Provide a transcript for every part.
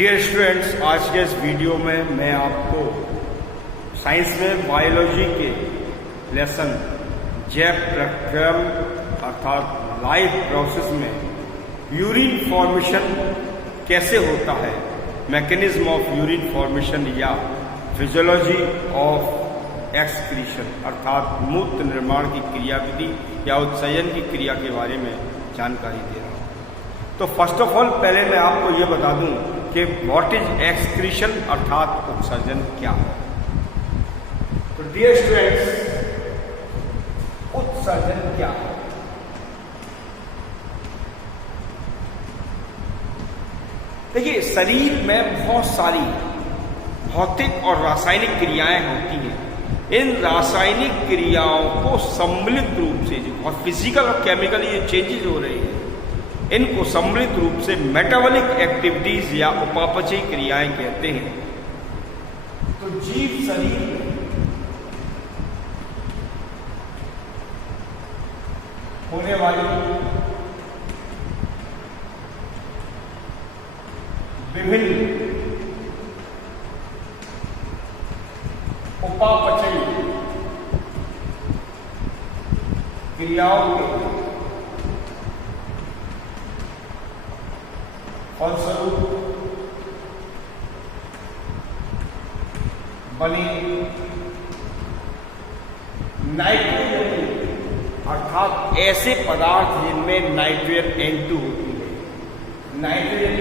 Dear students, आज के इस वीडियो में मैं आपको साइंस में बायोलॉजी के लेसन जैव प्रक्रम अर्थात लाइफ प्रोसेस में यूरिन फॉर्मेशन कैसे होता है, मैकेनिज्म ऑफ यूरिन फॉर्मेशन या फिजियोलॉजी ऑफ एक्सक्रीशन अर्थात मूत्र निर्माण की क्रियाविधि या उत्सर्जन की क्रिया के बारे में जानकारी दे रहा हूँ। तो फर्स्ट ऑफ ऑल पहले मैं आपको ये बता दूं कि व्हाट इज एक्सक्रीशन अर्थात उत्सर्जन क्या है। तो डियर स्टूडेंट्स, उत्सर्जन क्या है? देखिए, शरीर में बहुत सारी भौतिक और रासायनिक क्रियाएं होती हैं। इन रासायनिक क्रियाओं को सम्मिलित रूप से जो फिजिकल और केमिकल ये चेंजेस हो रहे हैं, इनको सम्मिलित रूप से मेटाबॉलिक एक्टिविटीज या उपापचयी क्रियाएं कहते हैं। तो जीव शरीर में होने वाली विभिन्न उपापचयी क्रियाओं के फलस्वरूप बनी नाइट्रोजन अर्थात ऐसे पदार्थ जिनमें नाइट्रोजन N2 होती है। नाइट्रोजन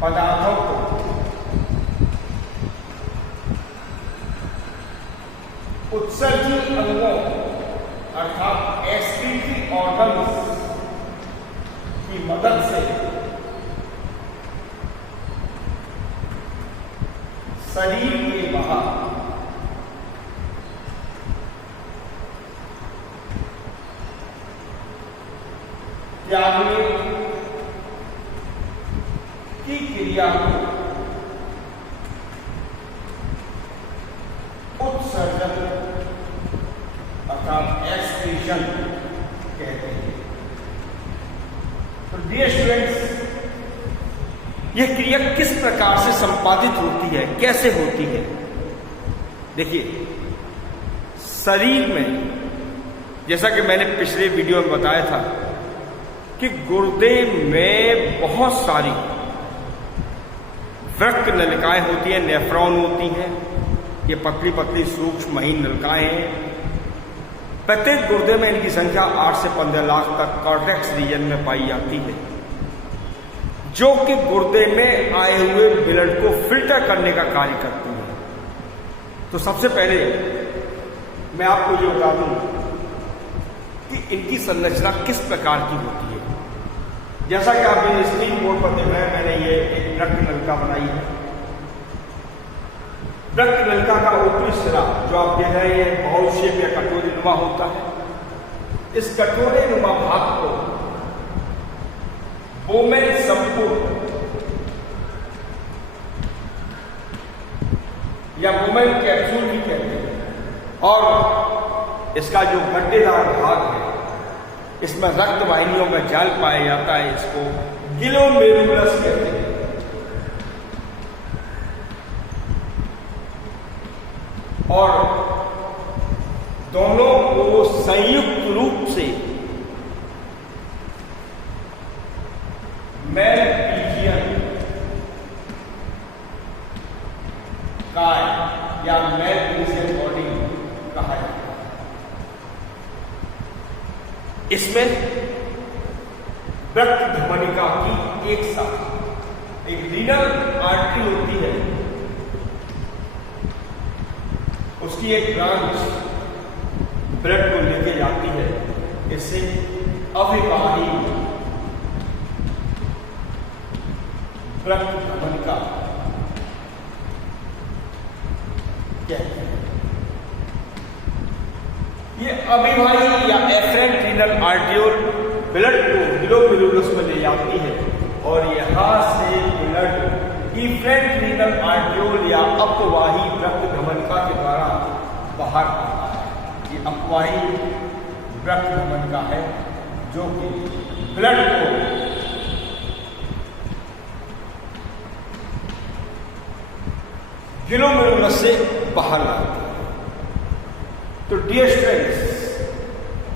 पदार्थों को उत्सर्जी अंगों अर्थात एक्सक्रीटरी ऑर्गन्स की मदद से शरीर के बाहर त्यागने की क्रिया को उत्सर्जन अर्थात एक्सक्रीशन कहते हैं। तो डियर स्टूडेंट्स, यह क्रिया किस प्रकार से संपादित होती है, कैसे होती है? देखिए, शरीर में जैसा कि मैंने पिछले वीडियो में बताया था कि गुर्दे में बहुत सारी वृक्क नलिकाएं होती हैं, नेफ्रॉन होती हैं। ये पतली पतली सूक्ष्म महीन नलिकाएं हैं। प्रत्येक गुर्दे में इनकी संख्या 8 से 15 लाख तक कॉर्टेक्स रीजन में पाई जाती है, जो कि गुर्दे में आए हुए ब्लड को फिल्टर करने का कार्य करती है। तो सबसे पहले मैं आपको ये बता दूं कि इनकी संरचना किस प्रकार की होती है। जैसा कि आप मेरे स्क्रीन बोर्ड पर देख रहे हैं, मैंने ये एक रक्त नलिका बनाई है। रक्त नलिका का ऊपरी सिरा जो आप देख रहे हैं बाउल शेप या कटोरी नुमा होता है। इस कटोरी नुमा भाग को बोमेन संपूर्ण या बोमेन कैप्सूल भी कहते हैं। और इसका जो गड्ढेदार भाग है, इसमें रक्त वाहिनियों में जाल पाया जाता है। इसको ग्लोमेरुलस कहते हैं। और दोनों को संयुक्त रूप से मेलपीजियन काय या मेलपीजियन बॉडी कहा जाता है। इसमें रक्त धमनिका की एक साथ एक रीनल आर्टरी होती है, उसकी एक ब्रांच ब्लड को लेके जाती है। इससे अविवाही रक्त धमनिका कहते हैं। ये अविवाही या एफरेंट रीनल आर्टियोल ब्लड को ग्लोमेरुलस में ले जाती है और यहां से ब्लड इफरेंट रीनल आर्टियोल या अपवाही रक्त धमनिका के द्वारा बाहर आता है। ये अपवाही रक्त धमनिका है जो कि ब्लड को ग्लोमेरुलस से बाहर लाते हैं। तो डियर स्टूडेंट्स,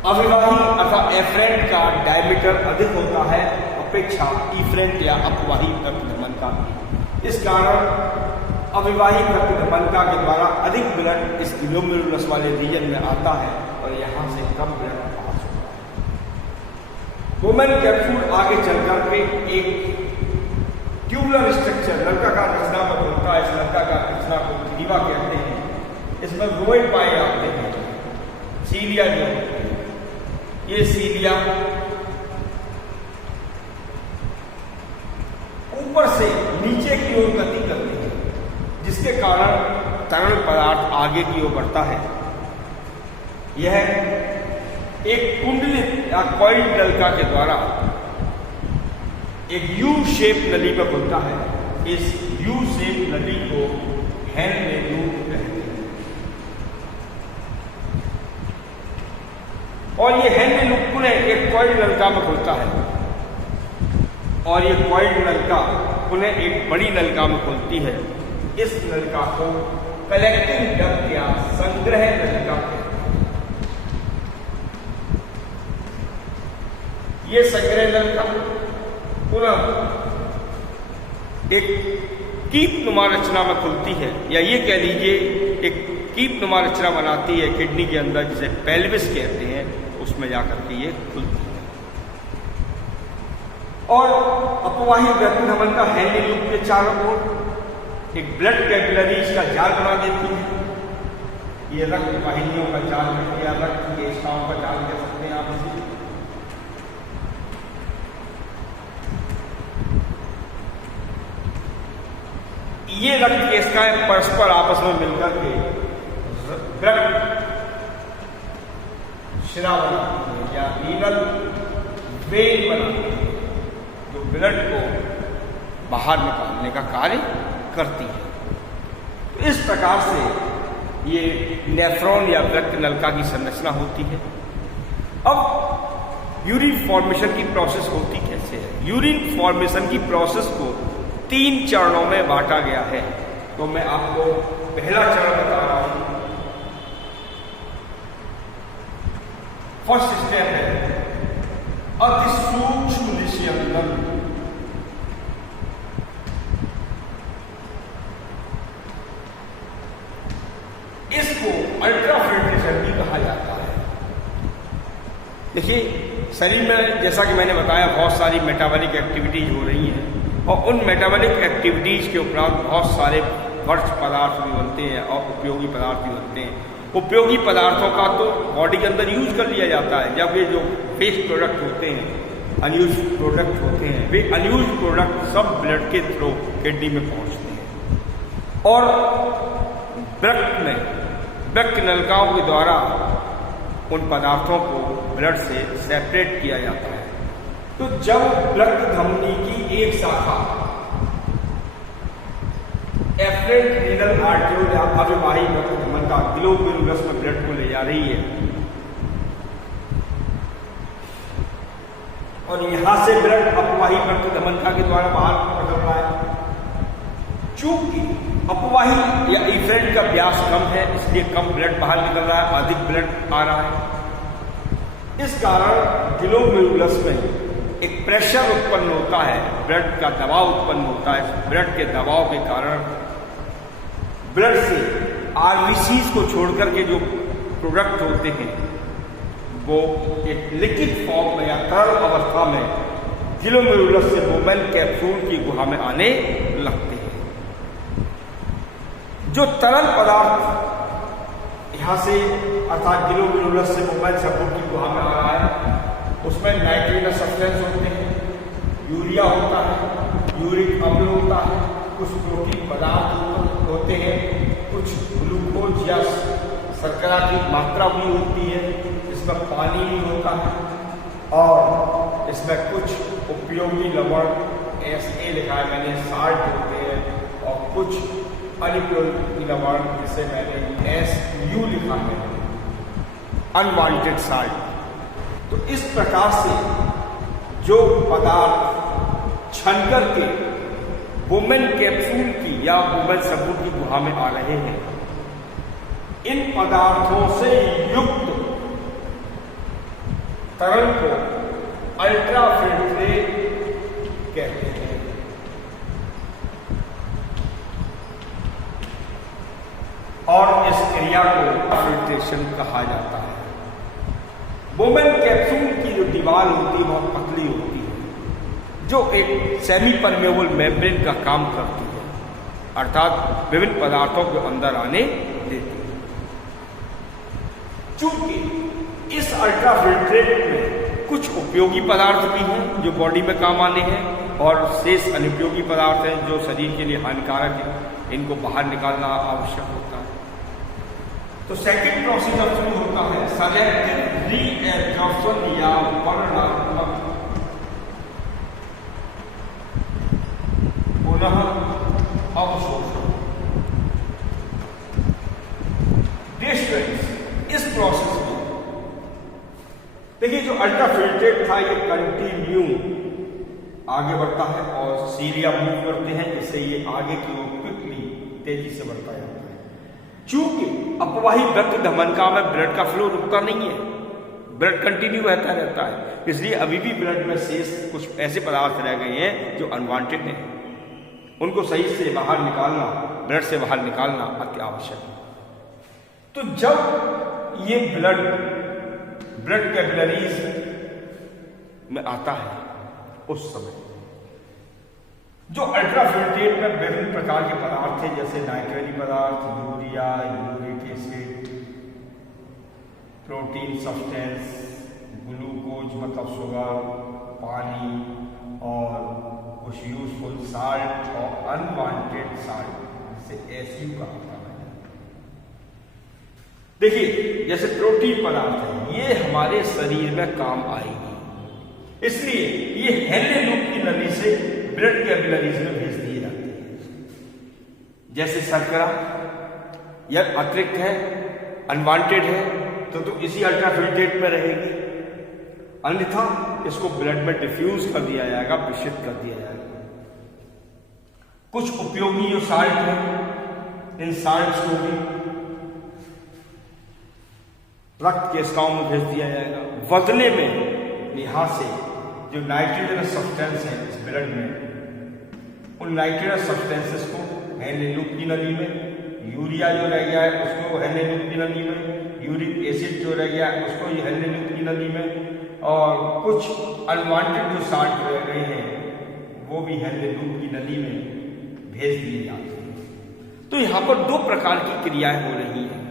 अविवाही अर्थात एफरेंट का डायमीटर अधिक होता है अपेक्षा इफरेंट या अपवाही प्रतिधमनका का। इस कारण अविवाही प्रतिधमनका के द्वारा अधिक ब्लड इस ग्लोमेरुलस वाले रीजन में आता है और यहाँ से कम ब्लड पास होता है। वुमेन कैप्सूल आगे चलकर के एक ट्यूबुलर स्ट्रक्चर नलिकाकार रचना में होता है। इस नलिकाकार रचना को ग्रीवा कहते हैं। इसमें रोए पाए जाते हैं, सीलिया जो होते हैं। ये सीलिया ऊपर से नीचे की ओर गति करती है, जिसके कारण तरल पदार्थ आगे की ओर बढ़ता है। यह एक कुंडलित या कॉइल नलिका के द्वारा एक यू शेप नली में खुलता है। इस यू शेप नली को हेनले लूप कहते हैं। और ये हेनले लूप पुनः एक कॉइल नलिका में खुलता है और ये कॉइल नलिका पुनः एक बड़ी नलिका में खुलती है। इस नलिका को कलेक्टिंग डक्ट या संग्रह नलिका कहते हैं। ये संग्रह नलिका पुनः एक कीप नुमा रचना में खुलती है, या ये कह लीजिए एक कीप नुमा रचना बनाती है किडनी के अंदर, जिसे पेल्विस कहते हैं। उसमें जाकर के ये खुलती है और अपवाही प्रतिधमनका हेनले लूप के चारों ओर एक ब्लड कैपिलरीज का जाल बना देती है। ये रक्त वाहिनियों का जाल है या रक्त केशिकाओं का जाल कह सकते हैं आप इसे। ये रक्त केशिकाएं परस्पर आपस में मिलकर के ब्लड शिरा बनाती है या रीनल वेन बनाती है, जो ब्लड को बाहर निकालने का कार्य करती है। तो इस प्रकार से ये नेफ्रॉन या रक्त नलिका की संरचना होती है। अब यूरिन फॉर्मेशन की प्रोसेस होती कैसे है? यूरिन फॉर्मेशन की प्रोसेस को 3 चरणों में बांटा गया है। तो मैं आपको पहला चरण बता रहा हूं। फर्स्ट स्टेप है अति सूक्ष्म निस्यंदन। इसको अल्ट्राफिल्ट्रेशन भी कहा जाता है। देखिए, शरीर में जैसा कि मैंने बताया बहुत सारी मेटाबॉलिक एक्टिविटीज हो रही हैं और उन मेटाबॉलिक एक्टिविटीज के उपरांत बहुत सारे वर्ज्य पदार्थ भी बनते हैं और उपयोगी पदार्थ भी बनते हैं। उपयोगी पदार्थों का तो बॉडी के अंदर यूज कर लिया जाता है। जब ये जो वेस्ट प्रोडक्ट होते हैं, अनयूज प्रोडक्ट होते हैं, वे अनयूज प्रोडक्ट सब ब्लड के थ्रू किडनी में पहुंचते हैं और रक्त नलिकाओं के द्वारा उन पदार्थों को ब्लड से सेपरेट किया जाता है। तो जब रक्त धमनी की एक शाखा एफरेंट रीनल आर्टरियोल या अविवाही प्रतिधमनका ग्लोमेरुलस में ब्लड को ले जा रही है और यहां से ब्लड अपवाही प्रतिधमनका के द्वारा बाहर निकल रहा है। चूंकि अपवाही या इफरेंट का व्यास कम है, इसलिए कम ब्लड बाहर निकल रहा है, अधिक ब्लड आ रहा है। इस कारण ग्लोमेरुलस में एक प्रेशर उत्पन्न होता है, ब्लड का दबाव उत्पन्न होता है। ब्लड के दबाव के कारण ब्लड से आरबीसीज को छोड़कर के जो प्रोडक्ट होते हैं वो एक लिक्विड फॉर्म में या तरल अवस्था में ग्लोमेरुलस से वुमेन कैप्सूल की गुहा में आने लगते हैं। जो तरल पदार्थ यहाँ से अर्थात ग्लोमेरुलस से वुमेन कैप्सूल की गुहा में आ रहा है, उसमें नाइट्रोजनस सब्सटेंस होते हैं, यूरिया होता है, यूरिक अम्ल होता है, कुछ प्रोटीन पदार्थ होते हैं, कुछ ग्लूकोज या शर्करा की मात्रा भी होती है, इसमें पानी भी होता है और इसमें कुछ उपयोगी लवण SA लिखा है मैंने, साल्ट होते हैं और कुछ अनुपयोगी लवण जिसे मैंने SU लिखा है, अनवांटेड साल्ट। तो इस प्रकार से जो पदार्थ छनकर के वुमेन कैप्सूल की या वुमेन सबू की गुहा में आ रहे हैं। इन पदार्थों से युक्त तरल को अल्ट्राफिल्ट्रेट कहते हैं। और इस क्रिया को फिल्ट्रेशन कहा जाता है। वुमेन कैप्सूल की जो दीवार होती है बहुत पतली होती है, जो एक सेमी परमेबल मेम्ब्रेन का काम करती है, अर्थात विभिन्न पदार्थों को अंदर आने देती है। चूंकि इस अल्ट्राफिल्ट्रेट में कुछ उपयोगी पदार्थ भी हैं जो बॉडी में काम आने हैं, और शेष अनुपयोगी पदार्थ हैं जो शरीर के लिए हानिकारक है, इनको बाहर निकालना आवश्यक होता है। तो सेकंड प्रोसीजर शुरू होता है सेलेक्टिव रीएब्जॉर्प्शन या वर्णनात्मक पुनः अवशोषण। इस प्रोसेस में देखिए, जो अल्ट्राफिल्ट्रेट था ये कंटिन्यू आगे बढ़ता है और सीलिया मूव करते हैं, जिससे ये आगे की ओर क्विकली तेजी से बढ़ता जाता है। चूंकि अपवाही रक्त धमनिका में ब्लड का फ्लो रुकता नहीं है, ब्लड कंटिन्यू बहता रहता है, इसलिए अभी भी ब्लड में शेष कुछ ऐसे पदार्थ रह गए हैं जो अनवांटेड हैं, उनको सही से बाहर निकालना, ब्लड से बाहर निकालना अति आवश्यक है। तो जब ये ब्लड कैपिलरीज में आता है, उस समय जो अल्ट्राफिल्ट्रेट में विभिन्न प्रकार के पदार्थ थे, जैसे नाइट्रोजन पदार्थ, urea, uric acid, protein substance, glucose मतलब शुगर, पानी और कुछ यूजफुल साल्ट और अनवांटेड साल्ट से एसिड का होता है। देखिए, जैसे प्रोटीन पदार्थ है, ये हमारे शरीर में काम आएगी, इसलिए ये हेनले लूप की नली से ब्लड कैपिलरीज में भेज दिए जाते हैं। जैसे शर्करा यह अतिरिक्त है, अनवांटेड है, तो इसी अल्ट्राफिल्ट्रेट में रहेगी, अन्यथा इसको ब्लड में डिफ्यूज कर दिया जाएगा, विषित कर दिया जाएगा। कुछ उपयोगी जो साल्ट है, इन साल्ट्स को भी रक्त केशिकाओं में भेज दिया जाएगा। बदले में यहां से जो नाइट्रोजनस सब्सटेंस है इस ब्लड में, उन नाइट्रोजनस सब्सटेंसेस को हेनले लूप की नली में, यूरिया जो रह गया है उसको हेनले लूप की नली में, यूरिक एसिड जो रह गया है उसको हेनले लूप की नली में, और कुछ अनवांटेड जो साल्ट रह गए हैं वो भी हेनले लूप की नली में भेज दिए जाते हैं। तो यहाँ पर दो प्रकार की क्रियाएं हो रही हैं।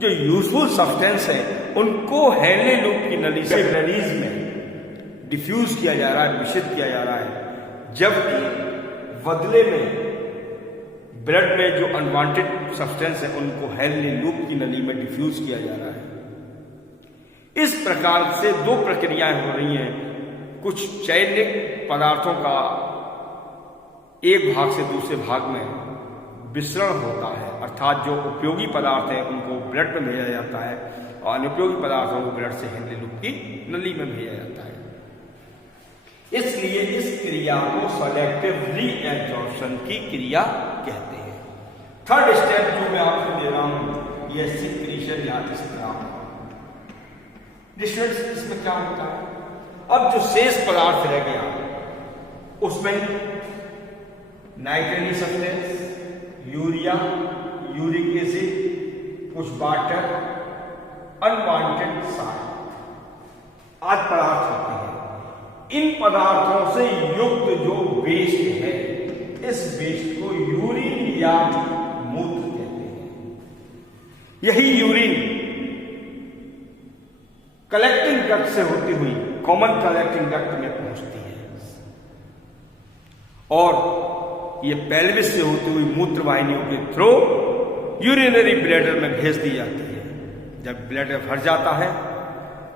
जो यूजफुल सब्सटेंस है उनको हेनले लूप की नली से कैपिलरीज में डिफ्यूज किया जा रहा है, विषित किया जा रहा है, जबकि बदले में ब्लड में जो अनवांटेड सब्सटेंस है उनको हेनले लूप की नली में डिफ्यूज किया जा रहा है। इस प्रकार से दो प्रक्रियाएं हो रही हैं। कुछ चयनित पदार्थों का एक भाग से दूसरे भाग में विसरण होता है, अर्थात जो उपयोगी पदार्थ है उनको ब्लड में भेजा जाता है और अनुपयोगी पदार्थों को ब्लड से हेनले लूप की नली में भेजा जाता है। इसलिए इस क्रिया को सेलेक्टिव रीएब्जॉर्प्शन की क्रिया कहते हैं। थर्ड स्टेप जो मैं आपको दे रहा हूं, यह सिक्रीशन या स्त्राव। इसमें क्या होता है, अब जो शेष पदार्थ रह गया उसमें nitrogen substance, urea, uric acid, कुछ वाटर, अनवांटेड साल्ट आदि पदार्थ होते हैं। इन पदार्थों से युक्त जो वेस्ट है, इस वेस्ट को यूरिन या मूत्र कहते हैं। यही यूरिन कलेक्टिंग डक्ट से होती हुई कॉमन कलेक्टिंग डक्ट में पहुंचती है और ये पेल्विस से होती हुई मूत्र वाहिनियों के थ्रू यूरिनरी ब्लैडर में भेज दी जाती है। जब ब्लैडर भर जाता है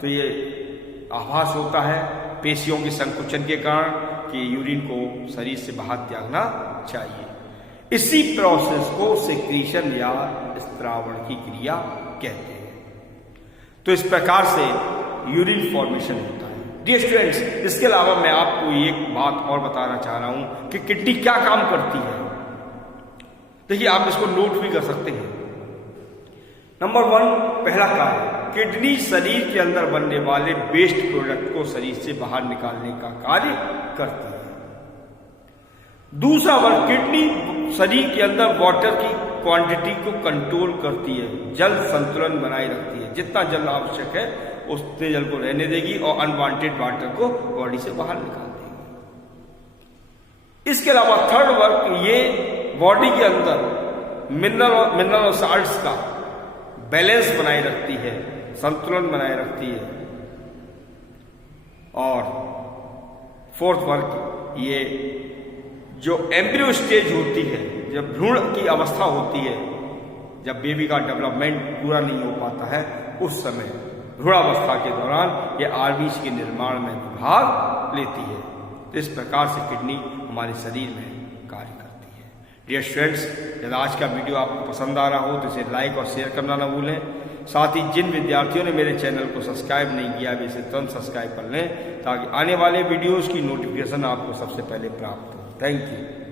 तो ये आभास होता है पेशियों के संकुचन के कारण कि यूरिन को शरीर से बाहर त्यागना चाहिए। इसी प्रोसेस को सेक्रीशन या स्त्रावण की क्रिया कहते हैं। तो इस प्रकार से यूरिन फॉर्मेशन होता है। डियर स्टूडेंट्स, इसके अलावा मैं आपको एक बात और बताना चाह रहा हूं कि किडनी क्या काम करती है। देखिए, आप इसको नोट भी कर सकते हैं। नंबर 1, पहला कार्य, किडनी शरीर के अंदर बनने वाले वेस्ट प्रोडक्ट को शरीर से बाहर निकालने का कार्य करती है। दूसरा वर्ग, किडनी शरीर के अंदर वाटर की क्वांटिटी को कंट्रोल करती है, जल संतुलन बनाए रखती है। जितना जल आवश्यक है उतने जल को रहने देगी और अनवांटेड वाटर को बॉडी से बाहर निकाल देगी। इसके अलावा थर्ड वर्ग, ये बॉडी के अंदर मिनरल और साल्ट्स का बैलेंस बनाए रखती है, संतुलन बनाए रखती है। और फोर्थ वर्ग, ये जो एम्ब्रियो स्टेज होती है, जब भ्रूण की अवस्था होती है, जब बेबी का डेवलपमेंट पूरा नहीं हो पाता है, उस समय भ्रूणावस्था के दौरान ये आरबीसी के निर्माण में भाग लेती है। तो इस प्रकार से किडनी हमारे शरीर में कार्य करती है। डियर स्टूडेंट्स, यदि आज का वीडियो आपको पसंद आ रहा हो तो इसे लाइक और शेयर करना ना भूलें। साथ ही जिन विद्यार्थियों ने मेरे चैनल को सब्सक्राइब नहीं किया वे इसे तुरंत सब्सक्राइब कर लें, ताकि आने वाले वीडियोज़ की नोटिफिकेशन आपको सबसे पहले प्राप्त हो। Thank you.